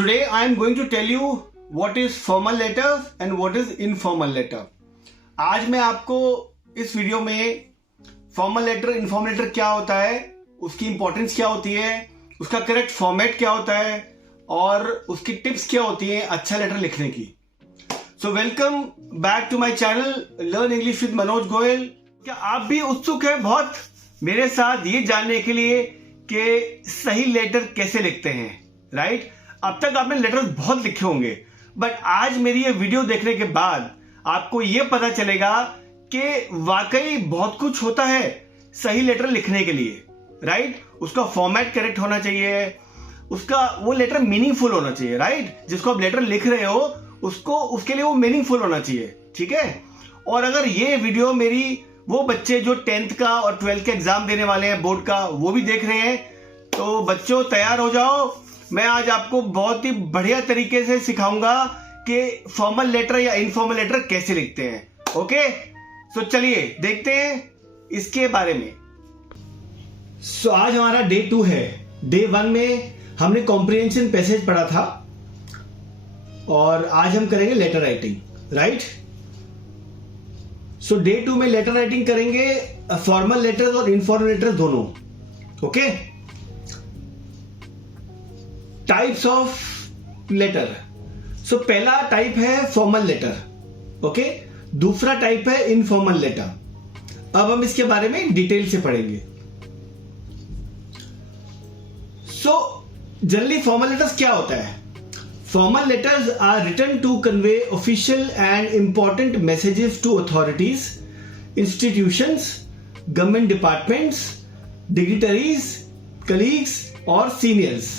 Today I am going to tell you what is formal letters and what is informal letter. आज मैं आपको इस video में formal letter informal letter क्या होता है, उसकी इंपॉर्टेंस क्या होती है, उसका करेक्ट फॉर्मेट क्या होता है और उसकी टिप्स क्या होती हैं अच्छा लेटर लिखने की. So welcome back to my channel learn English with Manoj Goyal. क्या आप भी उत्सुक है बहुत मेरे साथ ये जानने के लिए कि सही लेटर कैसे लिखते हैं, राइट? अब तक आपने लेटर बहुत लिखे होंगे, बट आज मेरी ये वीडियो देखने के बाद आपको ये पता चलेगा कि वाकई बहुत कुछ होता है सही लेटर लिखने के लिए, राइट? उसका फॉर्मेट करेक्ट होना चाहिए, उसका वो लेटर मीनिंगफुल होना चाहिए, राइट? जिसको आप लेटर लिख रहे हो उसको उसके लिए वो मीनिंगफुल होना चाहिए, ठीक है? और अगर ये वीडियो मेरी वो बच्चे जो 10th का और 12th का एग्जाम देने वाले हैं बोर्ड का वो भी देख रहे हैं, तो बच्चों तैयार हो जाओ. मैं आज आपको बहुत ही बढ़िया तरीके से सिखाऊंगा कि फॉर्मल लेटर या इनफॉर्मल लेटर कैसे लिखते हैं. ओके, सो चलिए देखते हैं इसके बारे में. सो आज हमारा डे 2 है. डे 1 में हमने कॉम्प्रिहेंशन पैसेज पढ़ा था और आज हम करेंगे letter writing, right? So day 2 में लेटर राइटिंग करेंगे, फॉर्मल लेटर और इनफॉर्मल लेटर दोनों. Okay, types of letter. So पहला टाइप है फॉर्मल लेटर, ओके? दूसरा टाइप है इनफॉर्मल लेटर. अब हम इसके बारे में डिटेल से पढ़ेंगे. सो जनरली फॉर्मल लेटर्स क्या होता है? Formal letters are written to convey official and important messages to authorities, institutions, government departments, dignitaries, colleagues और सीनियर्स.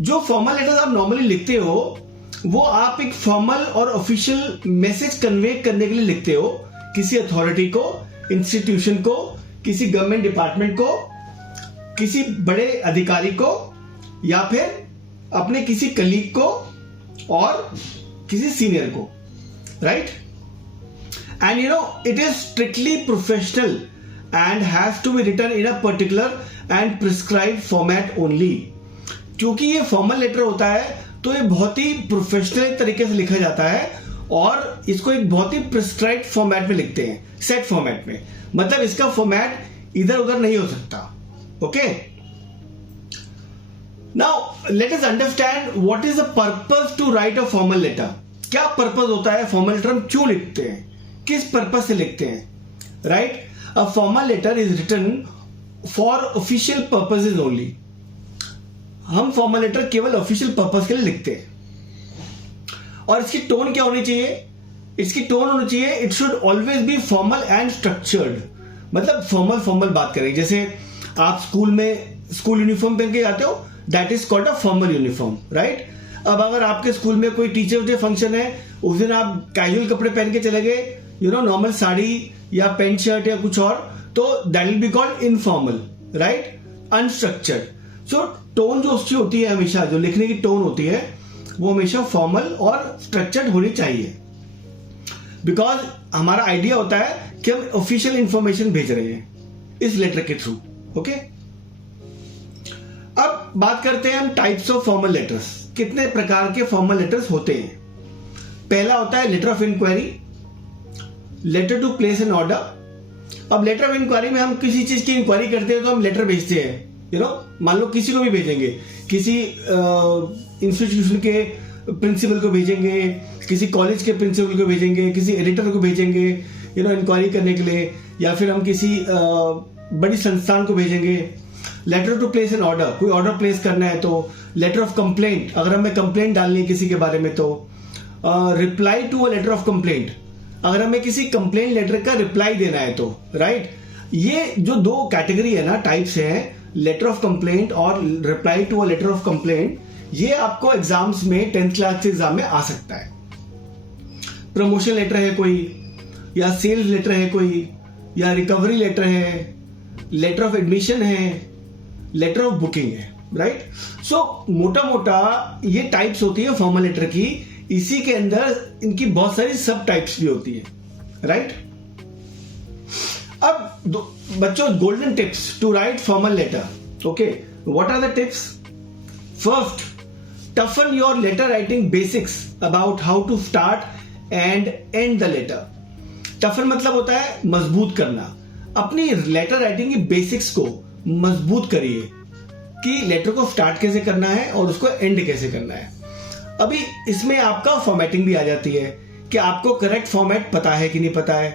जो फॉर्मल लेटर्स आप नॉर्मली लिखते हो वो आप एक फॉर्मल और ऑफिशियल मैसेज कन्वे करने के लिए लिखते हो किसी अथॉरिटी को, इंस्टीट्यूशन को, किसी गवर्नमेंट डिपार्टमेंट को, किसी बड़े अधिकारी को या फिर अपने किसी कलीग को और किसी सीनियर को, right? And you know it is strictly professional and has to be written in a particular and prescribed format only. क्योंकि ये फॉर्मल लेटर होता है तो ये बहुत ही प्रोफेशनल तरीके से लिखा जाता है और इसको एक बहुत ही प्रिस्क्राइब्ड फॉर्मेट में लिखते हैं, सेट फॉर्मेट में. मतलब इसका फॉर्मेट इधर उधर नहीं हो सकता. Okay, now let us understand what is the purpose to write a formal letter. क्या पर्पस होता है फॉर्मल लेटर? हम क्यों लिखते हैं, किस पर्पस से लिखते हैं, right? A formal letter is written for official purposes only. हम फॉर्मल लेटर केवल ऑफिशियल पर्पस के लिए लिखते हैं. और इसकी टोन क्या होनी चाहिए? इसकी टोन होनी चाहिए, it should always B formal and structured. मतलब फॉर्मल बात करें, जैसे आप स्कूल में स्कूल यूनिफॉर्म पहन के जाते हो, that is called a formal uniform, right? अब अगर आपके स्कूल में कोई टीचर्स डे फंक्शन है, उस दिन आप कैजुअल कपड़े पहन के चले गए, यू नो नॉर्मल साड़ी या पेंट शर्ट या कुछ और, तो that will be called informal, right? Unstructured. So tone जो उसकी होती है, हमेशा जो लिखने की टोन होती है वो हमेशा फॉर्मल और स्ट्रक्चर्ड होनी चाहिए. बिकॉज हमारा आइडिया होता है कि हम ऑफिशियल इंफॉर्मेशन भेज रहे हैं इस लेटर के थ्रू. ओके, अब बात करते हैं हम टाइप्स ऑफ फॉर्मल लेटर्स. कितने प्रकार के फॉर्मल लेटर्स होते हैं? पहला होता है letter of inquiry, letter to place an order. अब लेटर ऑफ इंक्वायरी में हम किसी चीज की इंक्वायरी करते हैं तो हम लेटर भेजते हैं, यू नो. मान लो किसी को भी भेजेंगे, किसी इंस्टीट्यूशन के प्रिंसिपल को भेजेंगे, किसी कॉलेज के प्रिंसिपल को भेजेंगे, किसी एडिटर को भेजेंगे, यू नो, इंक्वायरी करने के लिए, या फिर हम किसी बड़ी संस्थान को भेजेंगे. Letter to place an order, कोई ऑर्डर प्लेस करना है तो. लेटर ऑफ कंप्लेंट, अगर हमें कंप्लेंट डालनी है किसी के बारे में तो. Reply to a letter of complaint, अगर हमें किसी कंप्लेंट लेटर का रिप्लाई देना है तो, राइट? ये जो दो कैटेगरी है ना, टाइप्स हैं, लेटर ऑफ कंप्लेंट और reply to a letter of complaint, ये आपको एग्जाम्स में 10th क्लास के एग्जाम में आ सकता है. प्रमोशन लेटर है कोई, या सेल्स लेटर है कोई, या रिकवरी लेटर है, लेटर ऑफ एडमिशन है, लेटर ऑफ बुकिंग है, राइट? सो मोटा मोटा ये टाइप्स होती है फॉर्मल लेटर की. इसी के अंदर इनकी बहुत सारी सब टाइप्स भी होती है, राइट? अब बच्चों, golden tips to write formal letter. Okay, what are the tips? First, toughen your letter writing basics about how to start and end the letter. Toughen मतलब होता है मजबूत करना। अपनी लेटर राइटिंग की बेसिक्स को मजबूत करिए कि लेटर को स्टार्ट कैसे करना है और उसको एंड कैसे करना है। अभी इसमें आपका फॉर्मेटिंग भी आ जाती है कि आपको करेक्ट फॉर्मेट पता है कि नहीं पता है।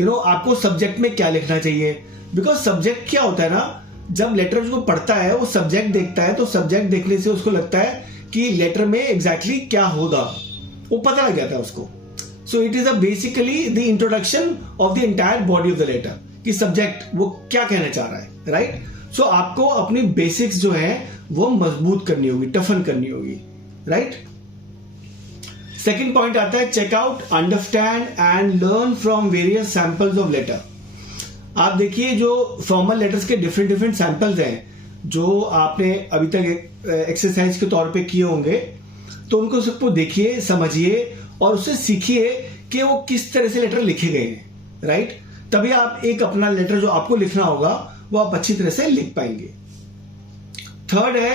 आपको सब्जेक्ट में क्या लिखना चाहिए, बिकॉज सब्जेक्ट क्या होता है ना, जब लेटर को पढ़ता है वो सब्जेक्ट देखता है, तो सब्जेक्ट देखने से उसको लगता है कि लेटर में एग्जैक्टली क्या होगा, वो पता लग जाता है उसको। So it is basically the introduction of the entire body of the letter, कि सब्जेक्ट वो क्या कहना चाह रहा है, राइट। सो आपको अपनी बेसिक्स जो है वो मजबूत करनी होगी, टफन करनी होगी, राइट। सेकेंड पॉइंट आता है check out, understand and learn from various samples of letter. आप देखिए जो फॉर्मल लेटर्स के डिफरेंट डिफरेंट सैंपल्स हैं जो आपने अभी तक एक्सरसाइज के तौर पे किए होंगे, तो उनको सबको देखिए, समझिए और उससे सीखिए कि वो किस तरह से लेटर लिखे गए हैं, राइट। तभी आप एक अपना लेटर जो आपको लिखना होगा वो आप अच्छी तरह से लिख पाएंगे। थर्ड है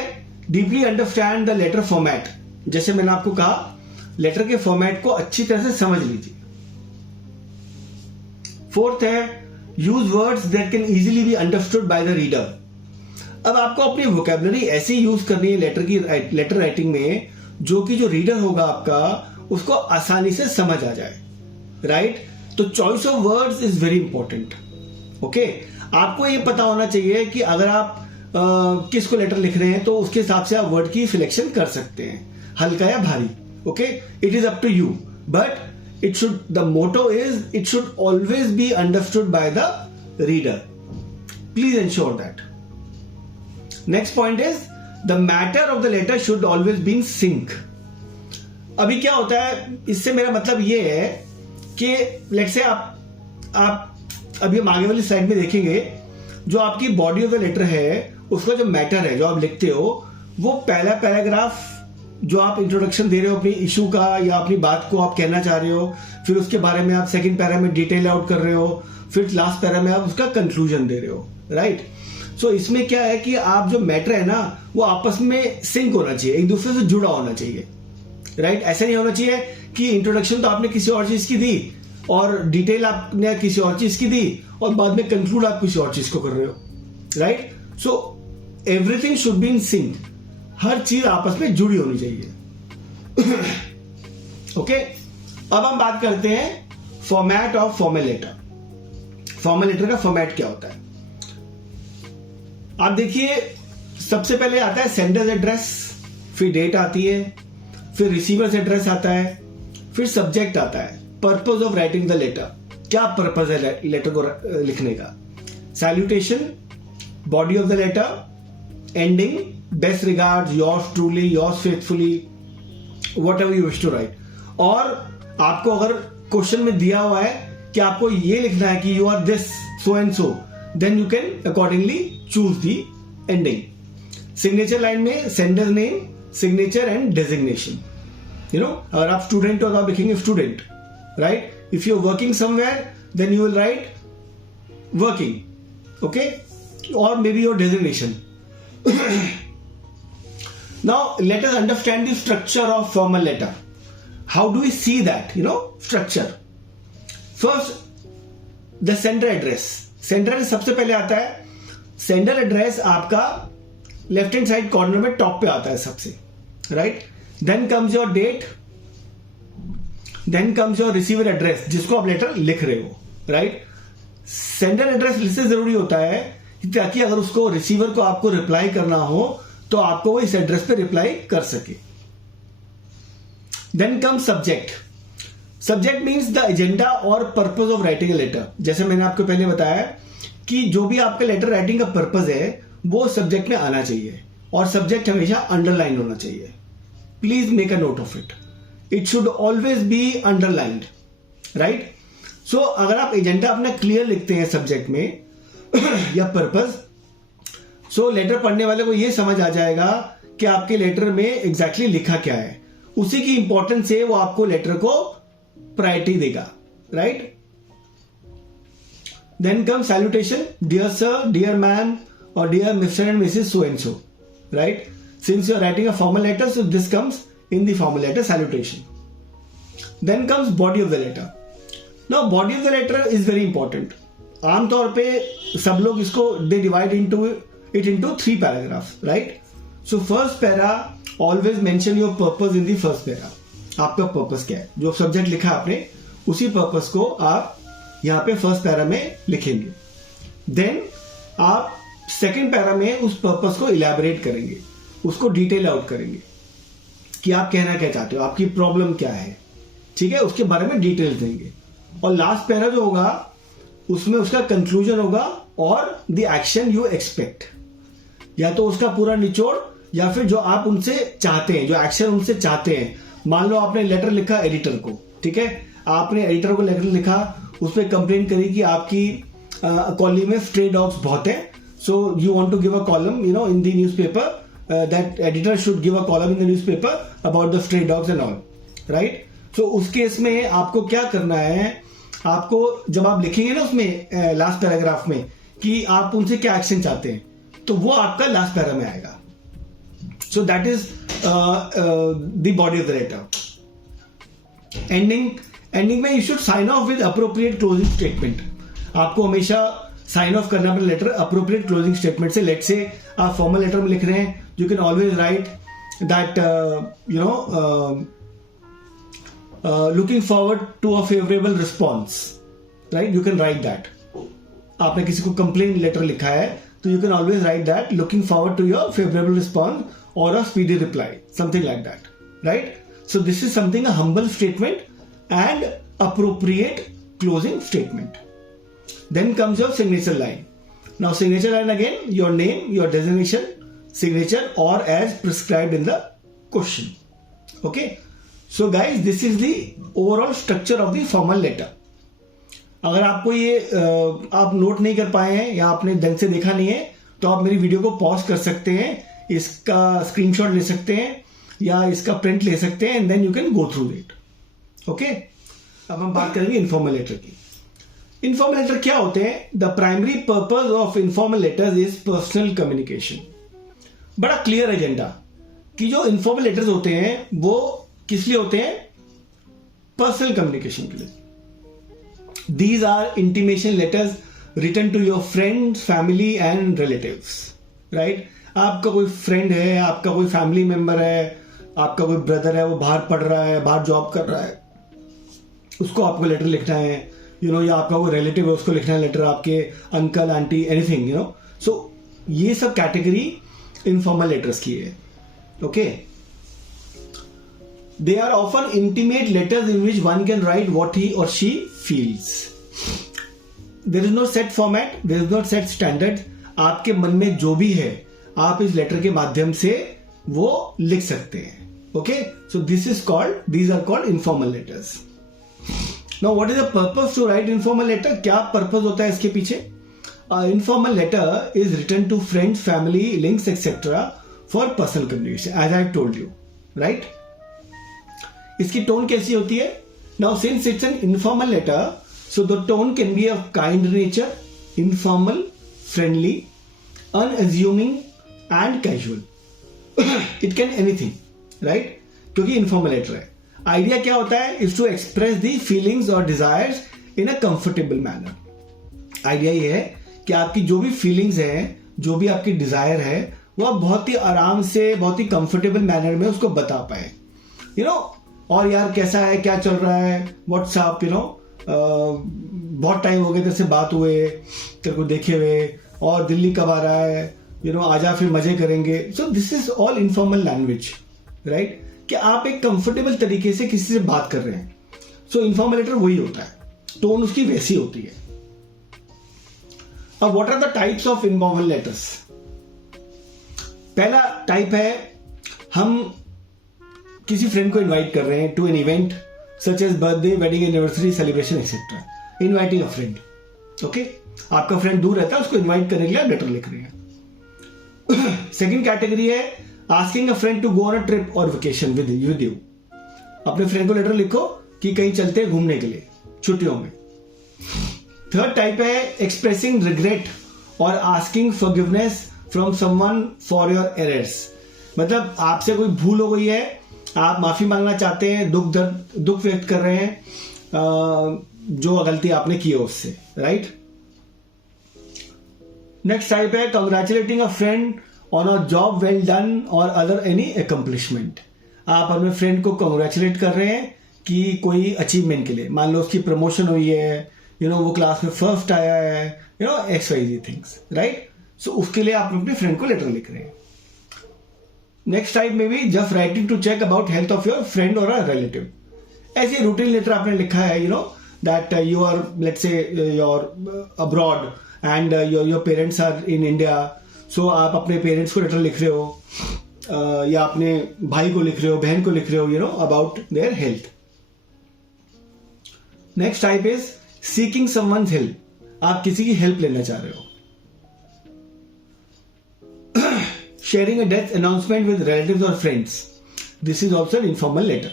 deeply understand the letter format. जैसे मैंने आपको कहा, लेटर के फॉर्मेट को अच्छी तरह से समझ लीजिए। फोर्थ है use words that can easily be understood by the reader. अब आपको अपनी वोकैबुलरी ऐसी यूज करनी है लेटर राइटिंग में जो रीडर होगा आपका उसको आसानी से समझ आ जाए, राइट। तो choice of words is very important. Okay, आपको ये पता होना चाहिए कि अगर आप किसको लेटर लिख रहे हैं तो उसके हिसाब से आप वर्ड की सिलेक्शन कर सकते हैं, हल्का या भारी। Okay, it is up to you, but the motto is it should always be understood by the reader. Please ensure that. Next point is the matter of the letter should always be in sync. अभी क्या होता है, इससे मेरा मतलब ये है कि लेट्स से आप अभी हम आगे वाली स्लाइड में देखेंगे, जो आपकी बॉडी ऑफ द लेटर है उसका जो मैटर है जो आप लिखते हो, वो पहला पैराग्राफ जो आप इंट्रोडक्शन दे रहे हो अपनी इशू का या अपनी बात को आप कहना चाह रहे हो, फिर उसके बारे में आप सेकंड पैरा में डिटेल आउट कर रहे हो, फिर लास्ट पैरा में आप उसका कंक्लूजन दे रहे हो, राइट। सो इसमें क्या है कि आप जो मैटर है ना वो आपस में सिंक होना चाहिए, एक दूसरे से जुड़ा होना चाहिए, राइट। ऐसा नहीं होना चाहिए कि इंट्रोडक्शन तो आपने किसी और चीज की दी और डिटेल आपने किसी और चीज की दी और बाद में कंक्लूड आप किसी और चीज को कर रहे हो, right. So everything should be in sync, हर चीज आपस में जुड़ी होनी चाहिए। ओके, अब हम बात करते हैं format of formal letter. Formal letter का फॉर्मेट क्या होता है, आप देखिए। सबसे पहले आता है सेंडर्स एड्रेस, फिर डेट आती है, फिर रिसीवर्स एड्रेस आता है, फिर सब्जेक्ट आता है, purpose of writing the letter, क्या पर्पस है लेटर को लिखने का, salutation, body of the letter, ending, best regards, yours truly, yours faithfully, whatever you wish to write. और आपको अगर क्वेश्चन में दिया हुआ है कि आपको ये लिखना है कि you are this so and so, then you can accordingly choose the ending. Signature line में sender name, signature and designation. अगर आप स्टूडेंट हो तो आप लिखेंगे student, right. If you are working somewhere then you will write working, okay, और maybe your designation. Now let us understand the structure of formal letter. How do we see that, structure? First, the sender address. Sender address सबसे पहले आता है। Sender address आपका left hand side corner में top पे आता है सबसे, right. Then comes your date. Then comes your receiver address, जिसको आप लेटर लिख रहे हो, राइट। सेंडर एड्रेस इससे जरूरी होता है ताकि अगर उसको रिसीवर को आपको रिप्लाई करना हो तो आपको वो इस एड्रेस पे रिप्लाई कर सके। Then come subject. Subject means the agenda और purpose of writing a letter. जैसे मैंने आपको पहले बताया कि जो भी आपका लेटर राइटिंग का पर्पस है वो सब्जेक्ट में आना चाहिए और सब्जेक्ट हमेशा अंडरलाइन होना चाहिए। Please make a note of it, it should always be underlined, right. So अगर आप एजेंडा अपना क्लियर लिखते हैं सब्जेक्ट में या पर्पस, सो लेटर पढ़ने वाले को यह समझ आ जाएगा कि आपके लेटर में एग्जैक्टली लिखा क्या है, उसी की इंपॉर्टेंस से वो आपको लेटर को प्रायोरिटी देगा, right. Then come salutation, dear sir, dear ma'am और dear mister and missus so and so, right. Since you are writing a formal letter, so this comes in the formal letter, salutation. Then comes body of the letter. Now body of the letter is very important. आमतौर पे सब लोग इसको they divide it into 3 paragraphs, right? So first para, always mention your purpose in the first para. आपका purpose क्या है, जो subject लिखा आपने उसी पर्पस को आप यहाँ पे फर्स्ट पैरा में लिखेंगे. देन आप सेकंड पैरा में उस पर्पस को इलैबोरेट करेंगे, उसको डिटेल आउट करेंगे कि आप कहना क्या चाहते हो, आपकी प्रॉब्लम क्या है, ठीक है, उसके बारे में डिटेल्स देंगे. और लास्ट पैरा जो होगा उसमें उसका कंक्लूजन होगा और द एक्शन यू एक्सपेक्ट, या तो उसका पूरा निचोड़ या फिर जो आप उनसे चाहते हैं, जो एक्शन उनसे चाहते हैं. मान लो आपने लेटर लिखा एडिटर को, ठीक है, आपने एडिटर को लेटर लिखा, उसमें कंप्लेन करी कि आपकी कॉलोनी में स्ट्रे डॉग्स बहुत हैं, so you want to give a column in the newspaper, that editor should give a column in the newspaper about the stray dogs and all, right. So उस case में आपको क्या करना है, आपको जब आप लिखेंगे ना उसमें लास्ट पैराग्राफ में कि आप उनसे क्या एक्शन चाहते हैं, तो वो आपका लास्ट पैरा में आएगा. So that is the body of the letter. Ending में you should sign off with appropriate closing statement. आपको हमेशा साइन ऑफ करना अपना लेटर अप्रोप्रिएट क्लोजिंग स्टेटमेंट से. लेट से आप फॉर्मल लेटर में लिख रहे हैं, you can always write that looking forward to a favourable response, right, you can write that. आपने किसी को कंप्लेन लेटर लिखा है तो you can always write that looking forward to your favourable response और a speedy reply, something like that, right. So this is something a humble statement and appropriate closing statement. Then comes your signature line. Now signature line again, your name, your designation, signature or as prescribed in the question. Okay. So guys, this is the overall structure of the formal letter. अगर आपको ये आप note नहीं कर पाए हैं या आपने ढंग से देखा नहीं है तो आप मेरी वीडियो को पॉज कर सकते हैं, इसका स्क्रीनशॉट ले सकते हैं या इसका प्रिंट ले सकते हैं, and then you can go through it. Okay, अब हम बात करेंगे इनफॉर्मल लेटर की. इनफॉर्मल लेटर क्या होते हैं? The primary purpose of informal letters is personal communication. बड़ा क्लियर एजेंडा कि जो इनफॉर्मल लेटर्स होते हैं वो किस लिए होते हैं? पर्सनल कम्युनिकेशन के लिए. These are intimation letters written to your friends, family and relatives, right. आपका कोई फ्रेंड है, आपका कोई फैमिली मेंबर है, आपका कोई ब्रदर है, वो बाहर पढ़ रहा है, बाहर जॉब कर रहा है, उसको आपको लेटर लिखना है, या आपका कोई रिलेटिव है उसको लिखना है लेटर, आपके अंकल आंटी एनीथिंग, सो ये सब कैटेगरी इनफॉर्मल लेटर्स की है. Okay, they are often intimate letters in which one can write what he और she feels. There is no set format, there is no set standard. आपके मन में जो भी है आप इस लेटर के माध्यम से वो लिख सकते हैं. Okay, so these are called informal letters. Now what is the purpose to write informal letter? क्या पर्पस होता है इसके पीछे? Informal letter is written to friends, family, links, etc. for personal communication, as I have told you, right? इसकी tone कैसी होती है? Now since it's an informal letter, so the tone can be of kind nature, informal, friendly, unassuming and casual. It can anything, right? क्योंकि informal letter है. Idea क्या होता है? Is to express the feelings और desires in a comfortable manner. Idea ये है कि आपकी जो भी फीलिंग्स है, जो भी आपकी डिजायर है, वो आप बहुत ही आराम से, बहुत ही कंफर्टेबल मैनर में उसको बता पाए. और यार कैसा है, क्या चल रहा है, व्हाट्सअप, बहुत टाइम हो गया तेरे से बात हुए, तेरे को देखे हुए, और दिल्ली कब आ रहा है, आजा फिर मजे करेंगे. So this is all informal language, right, कि आप एक कंफर्टेबल तरीके से किसी से बात कर रहे हैं. सो इनफॉर्मल लेटर वही होता है, टोन उसकी वैसी होती है. अब what are the types of informal letters? पहला टाइप है, हम किसी फ्रेंड को इनवाइट कर रहे हैं to an event such as birthday, wedding anniversary, celebration etcetera. Inviting a friend. Okay, आपका फ्रेंड दूर रहता है, उसको इनवाइट करने के लिए लेटर लिख रहे हैं. सेकेंड कैटेगरी है asking a friend to go on a trip और वेकेशन विद यू. अपने फ्रेंड को लेटर लिखो कि कहीं चलते हैं घूमने के लिए छुट्टियों में. थर्ड टाइप है एक्सप्रेसिंग रिग्रेट और asking forgiveness from someone for your errors. मतलब आपसे कोई भूल हो गई है, आप माफी मांगना चाहते हैं, दुख व्यक्त कर रहे हैं जो गलती आपने की है उससे, राइट। नेक्स्ट टाइप है congratulating a friend on a job well done और अदर एनी अकम्पलिशमेंट। आप अपने फ्रेंड को कंग्रेचुलेट कर रहे हैं कि कोई अचीवमेंट के लिए, मान लो उसकी प्रमोशन हुई है, वो क्लास में फर्स्ट आया है, XYZ थिंग्स, राइट। सो उसके लिए आप अपने फ्रेंड को लेटर लिख रहे हैं। नेक्स्ट टाइप में भी just writing to check about health of your friend और अ रिलेटिव। ऐसे रूटीन लेटर आपने लिखा है, that you are let's say you're abroad and your parents are in India, so आप अपने पेरेंट्स को लेटर लिख रहे हो या अपने भाई को लिख रहे हो, बहन को लिख रहे हो, about their health. Next type is seeking someone's help. आप किसी की हेल्प लेना चाह रहे हो। Sharing a death announcement with relatives और friends, this is also informal letter.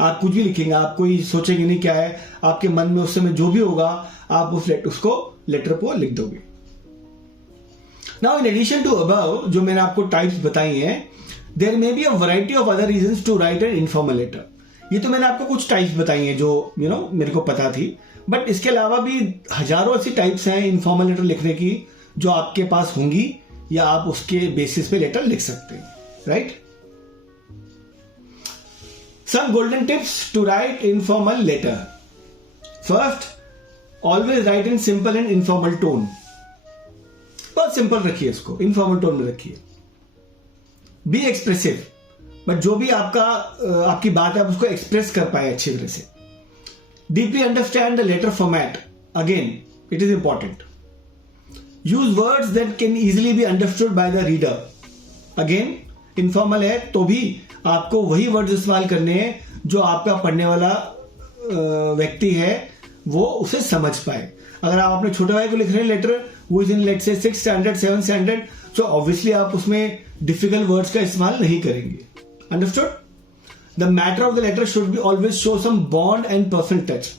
आप कुछ भी लिखेंगे, आप कोई सोचेंगे नहीं क्या है, आपके मन में उस समय जो भी होगा आप उसको लेटर को लिख दोगे। Now in addition to above, जो मैंने आपको टाइप्स बताई हैं, there may be a variety of other reasons to write an informal letter. ये तो मैंने आपको कुछ टाइप्स बताई हैं जो मेरे को पता थी, बट इसके अलावा भी हजारों ऐसी टाइप्स हैं इनफॉर्मल लेटर लिखने की जो आपके पास होंगी या आप उसके बेसिस पे लेटर लिख सकते हैं, right. Some golden tips to write informal letter. First, always write in simple and informal tone. बहुत सिंपल रखिए इसको, informal tone में रखिए। Be expressive, बट जो भी आपकी बात है आप उसको एक्सप्रेस कर पाए अच्छी तरह से। Deeply understand the letter format. Again, it is important. Use words that can easily be understood by the reader. Again, informal है तो भी आपको वही वर्ड्स इस्तेमाल करने हैं जो आपका पढ़ने वाला व्यक्ति है वो उसे समझ पाए। अगर आप अपने छोटे भाई को लिख रहे हैं लेटर, वो is in let's say 6th standard 7th standard, so obviously आप उसमें डिफिकल्ट वर्ड्स का इस्तेमाल नहीं करेंगे। Understood? The matter of the letter should be always show some bond and personal touch.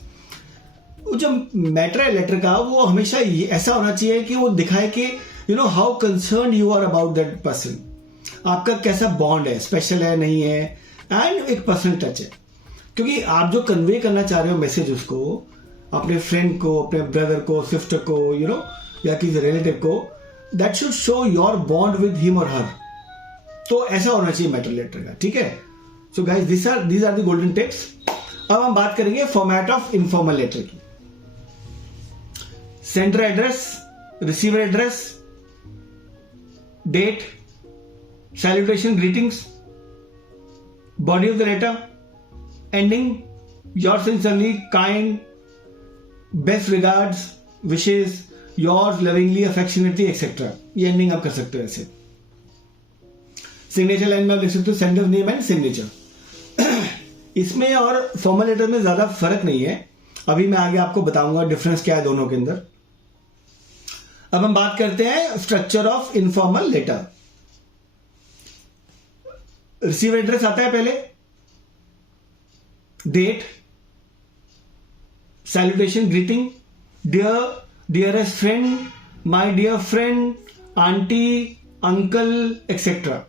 जो मैटर है लेटर का वो हमेशा ऐसा होना चाहिए कि वो दिखाए कि how concern you are about that person. आपका कैसा बॉन्ड है, स्पेशल है नहीं है, एंड एक पर्सनल टच है। क्योंकि आप जो कन्वे करना चाह रहे हो मैसेज उसको, अपने फ्रेंड को, अपने ब्रदर को, सिस्टर को, या किसी रिलेटिव को, that should show your bond with him और हर। तो ऐसा होना चाहिए मैटर लेटर का, ठीक है। So guys, these are the golden tips. अब हम बात करेंगे फॉर्मेट ऑफ इनफॉर्मल लेटर की। Sender address, receiver address, date, salutation, greetings, body of the letter, ending, yours sincerely, kind, best regards, wishes, yours lovingly, affectionately, etc. ये ending आप कर सकते हो ऐसे। सिग्नेचर लाइन में आप लिख सकते हो सेंडर नेम एंड सिग्नेचर। इसमें और फॉर्मल लेटर में ज्यादा फर्क नहीं है, अभी मैं आगे आपको बताऊंगा डिफरेंस क्या है दोनों के अंदर। अब हम बात करते हैं structure of informal letter. Receiver address आता है पहले, date, salutation, greeting, dearest friend, my dear friend, aunty, uncle, etcetera.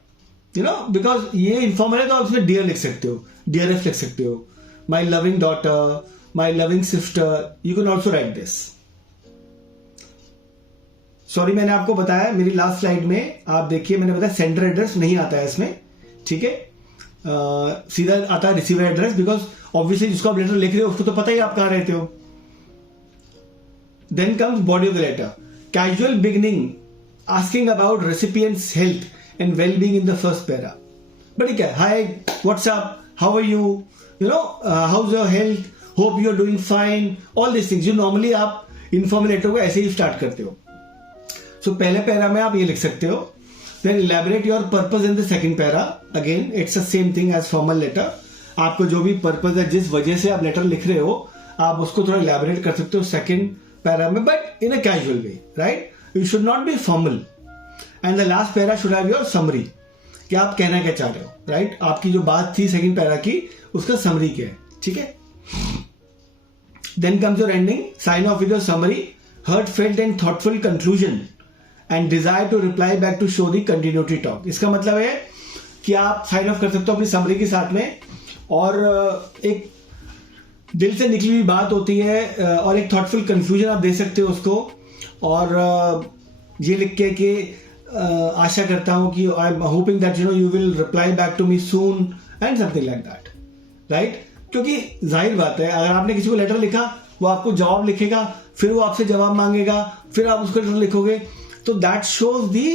Because ये इनफॉर्मल है तो आप उसमें डियर लिख सकते हो, डियरेस्ट लिख सकते हो, my loving daughter, my loving sister, you can also right this. Sorry, मैंने आपको बताया मेरी लास्ट स्लाइड में, आप देखिए मैंने बताया सेंडर एड्रेस नहीं आता है इसमें, ठीक है। सीधा आता है रिसीवर एड्रेस, बिकॉज ऑब्वियसली जिसको आप लेटर लिख रहे हो उसको तो पता ही आप कहां रहते हो। Then comes body of the letter, casual beginning, asking about recipients health and well being in the first para. But क्या, hi, what's up, how are you, how is your health, hope you are doing fine, all this things जो normally आप informal letter को ऐसे ही start करते हो। सो पहले para में आप ये लिख सकते हो। Then elaborate your purpose in the second para. Again, it's the same thing as formal letter. आपको जो भी पर्पज है, जिस वजह से आप लेटर लिख रहे हो, आप उसको थोड़ा elaborate कर सकते हो सेकंड पैरा में, but in a casual way, right? You should not be formal. And the last para should have your summary. कि आप कहना क्या चाह रहे हो, right? आपकी जो बात थी सेकंड पैरा की, उसका summary क्या है, ठीक है? Then comes your ending. Sign off with your summary, heartfelt and thoughtful conclusion. And desire to reply back to show the continuity talk. इसका मतलब है कि आप साइन ऑफ कर सकते हो अपनी समरी के साथ में, और एक दिल से निकली हुई बात होती है और एक थॉटफुल कंफ्यूजन आप दे सकते हो उसको, और ये लिख के कि आशा करता हूं कि I am hoping that you will reply back to me soon and something like that, right. क्योंकि जाहिर बात है, अगर आपने किसी को लेटर लिखा, वो आपको जवाब लिखेगा, फिर वो आपसे जवाब मांगेगा, फिर आप उसको लेटर लिखोगे, तो that shows the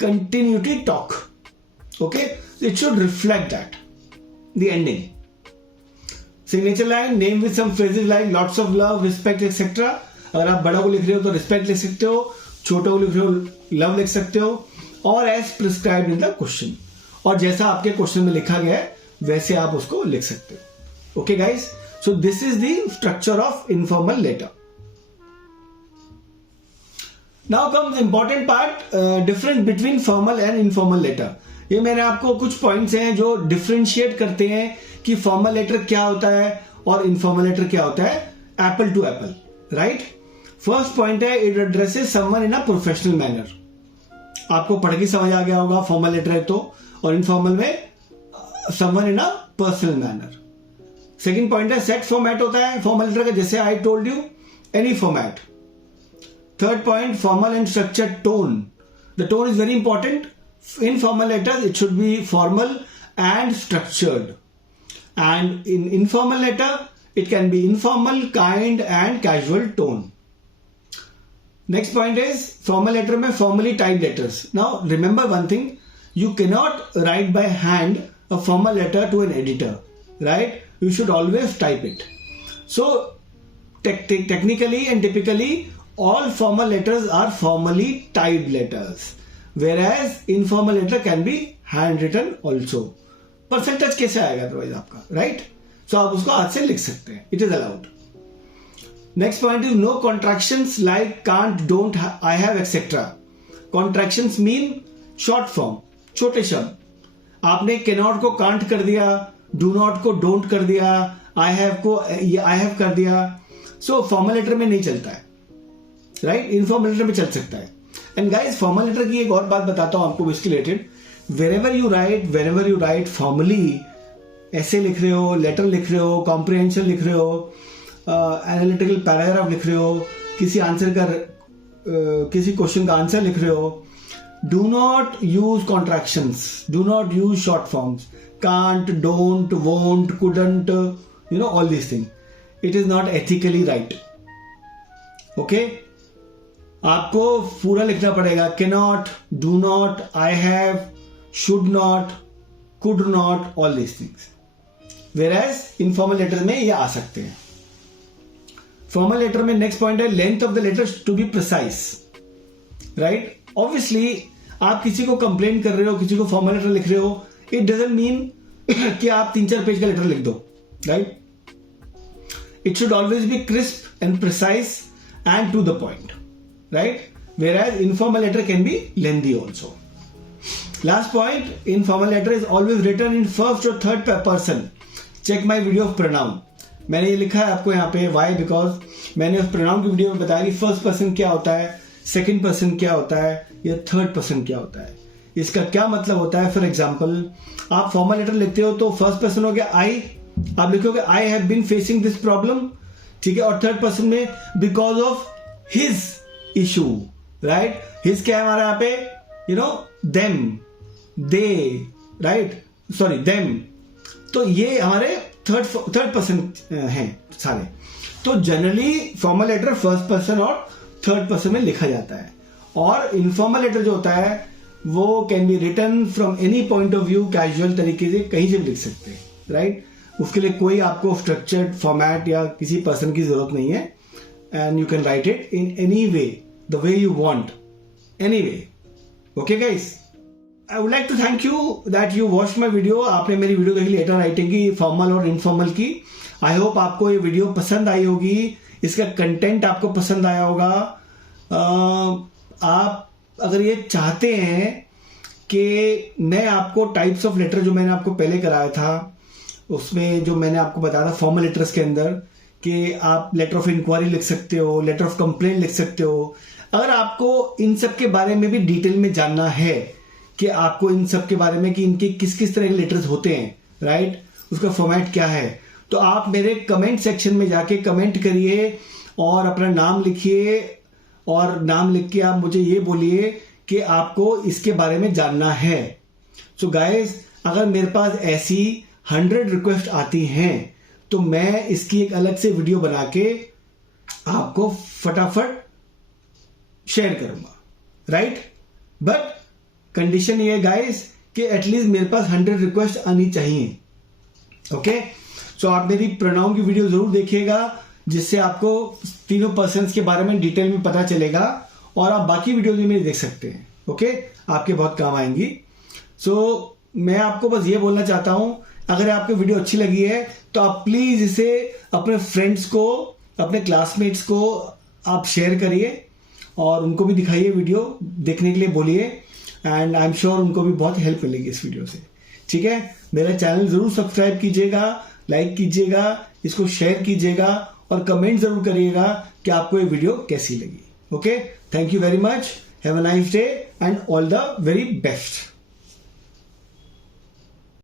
continuity talk, okay. It should reflect that the ending. Signature line, name with some phrases like lots of love, respect etcetera. अगर आप बड़ा को लिख रहे हो तो रिस्पेक्ट लिख सकते हो, छोटे को लिख रहे हो लव लिख सकते हो, और as prescribed in the question, और जैसा आपके क्वेश्चन में लिखा गया है वैसे आप उसको लिख सकते हो। Okay guys, so this is the structure of informal letter. Now comes the important part, difference between formal and informal letter. ये मैंने आपको कुछ पॉइंट्स हैं जो डिफरेंशिएट करते हैं कि फॉर्मल लेटर क्या होता है और इनफॉर्मल लेटर क्या होता है, apple to apple, right. First point है, it addresses someone in a professional manner. आपको पढ़ के समझ आ गया होगा फॉर्मल लेटर है तो, और इनफॉर्मल में someone in a personal manner. Second point है, सेट फॉर्मेट होता है फॉर्मल लेटर का, जैसे I told you, any format. Third point, formal and structured tone. The tone is very important in formal letters, it should be formal and structured, and in informal letter it can be informal, kind and casual tone. Next point is, formal letter में formally type letters. Now remember one thing, you cannot write by hand a formal letter to an editor, right? You should always type it. So technically and typically all formal letters are formally typed letters, whereas informal letter can be handwritten also. Percentage कैसे आएगा otherwise आपका, right? सो आप उसको हाथ से लिख सकते हैं, it is allowed. Next point is, no contractions like can't, don't, I have etcetera. Contractions mean short form, छोटे शब्द। आपने कैनॉट को कांट कर दिया, डू नॉट को डोंट कर दिया, आई हैव को आई हैव कर दिया। सो फॉर्मल लेटर में नहीं चलता है, राइट? इनफॉर्मल लेटर में चल सकता है। एंड गाइस, फॉर्मल लेटर की एक और बात बताता हूं आपको इसके related. whenever you write formally, ऐसे लिख रहे हो, लेटर लिख रहे हो, कॉम्प्रिहेंशन लिख रहे हो, एनालिटिकल पैराग्राफ लिख रहे हो, किसी आंसर का किसी क्वेश्चन का आंसर लिख रहे हो, do not use contractions, do not use short forms, can't, don't, won't, couldn't, all these things. It is not ethically right. Okay? आपको पूरा लिखना पड़ेगा, cannot, do not, I have, should not, could not, all these things. Whereas informal letter में ये आ सकते हैं। Formal letter में next point है, length of the letter to be precise. Right? Obviously, आप किसी को कंप्लेन कर रहे हो, किसी को फॉर्मल लेटर लिख रहे हो, इट डजंट मीन कि आप 3-4 पेज का लेटर लिख दो, right? It should always be crisp and precise and to the point, right? Whereas informal letter can be lengthy also. Last point, informal letter is always written in first और third person. Check my video of pronoun. मैंने ये लिखा है आपको यहाँ पे, Y? Because मैंने उस प्रोनाउन की वीडियो में बताया कि फर्स्ट पर्सन क्या होता है, सेकेंड पर्सन क्या होता है, या थर्ड पर्सन क्या होता है, इसका क्या मतलब होता है। फॉर एग्जाम्पल, आप फॉर्मल लेटर लिखते हो तो फर्स्ट पर्सन हो गया आई, आप लिखोगे I have been facing this problem, ठीक है? और थर्ड पर्सन में because of his issue, right? His क्या है हमारा यहाँ पे, them, they, right? Sorry, them. तो ये हमारे थर्ड पर्सन हैं सारे। तो generally formal letter first person और थर्ड पर्सन में लिखा जाता है, और इनफॉर्मल लेटर जो होता है वो can be written from any point of view, casual तरीके से कहीं से भी लिख सकते हैं, राइट? उसके लिए कोई आपको स्ट्रक्चर्ड फॉर्मेट या किसी पर्सन की जरूरत नहीं है, and you can write it in any way, the way you want, any way. Okay guys, I would like to thank you that you watch my video. आपने मेरी वीडियो देखी letter writing की, formal और informal की। I hope आपको ये video पसंद आई होगी, इसका कंटेंट आपको पसंद आया होगा। आप अगर ये चाहते हैं कि मैं आपको टाइप्स ऑफ लेटर जो मैंने आपको पहले कराया था, उसमें जो मैंने आपको बताया था फॉर्मल लेटर्स के अंदर, कि आप लेटर ऑफ इंक्वायरी लिख सकते हो, लेटर ऑफ कंप्लेंट लिख सकते हो, अगर आपको इन सब के बारे में भी डिटेल में जानना है कि आपको इन सब के बारे में कि इनके किस किस तरह के लेटर्स होते हैं, राइट, उसका फॉर्मेट क्या है, तो आप मेरे कमेंट सेक्शन में जाके कमेंट करिए और अपना नाम लिखिए और नाम लिख के आप मुझे ये बोलिए कि आपको इसके बारे में जानना है। सो गाइस, अगर मेरे पास ऐसी 100 रिक्वेस्ट आती हैं तो मैं इसकी एक अलग से वीडियो बना के आपको फटाफट शेयर करूंगा, राइट। बट कंडीशन ये है गाइस कि एटलीस्ट मेरे पास 100 रिक्वेस्ट आनी चाहिए। ओके, सो आप मेरी प्रोनाउन की वीडियो जरूर देखिएगा, जिससे आपको तीनों पर्सन्स के बारे में डिटेल में पता चलेगा और आप बाकी वीडियो भी मेरी देख सकते हैं। ओके, आपके बहुत काम आएंगी। सो मैं आपको बस ये बोलना चाहता हूं, अगर आपको वीडियो अच्छी लगी है तो आप प्लीज इसे अपने फ्रेंड्स को, अपने क्लासमेट्स को आप शेयर करिए और उनको भी दिखाइए, वीडियो देखने के लिए बोलिए, एंड आई एम श्योर उनको भी बहुत हेल्प मिलेगी इस वीडियो से। ठीक है, मेरा चैनल जरूर सब्सक्राइब कीजिएगा, लाइक कीजिएगा, इसको शेयर कीजिएगा और कमेंट जरूर करिएगा कि आपको ये वीडियो कैसी लगी। Okay, thank you very much, have a nice day and all the very best.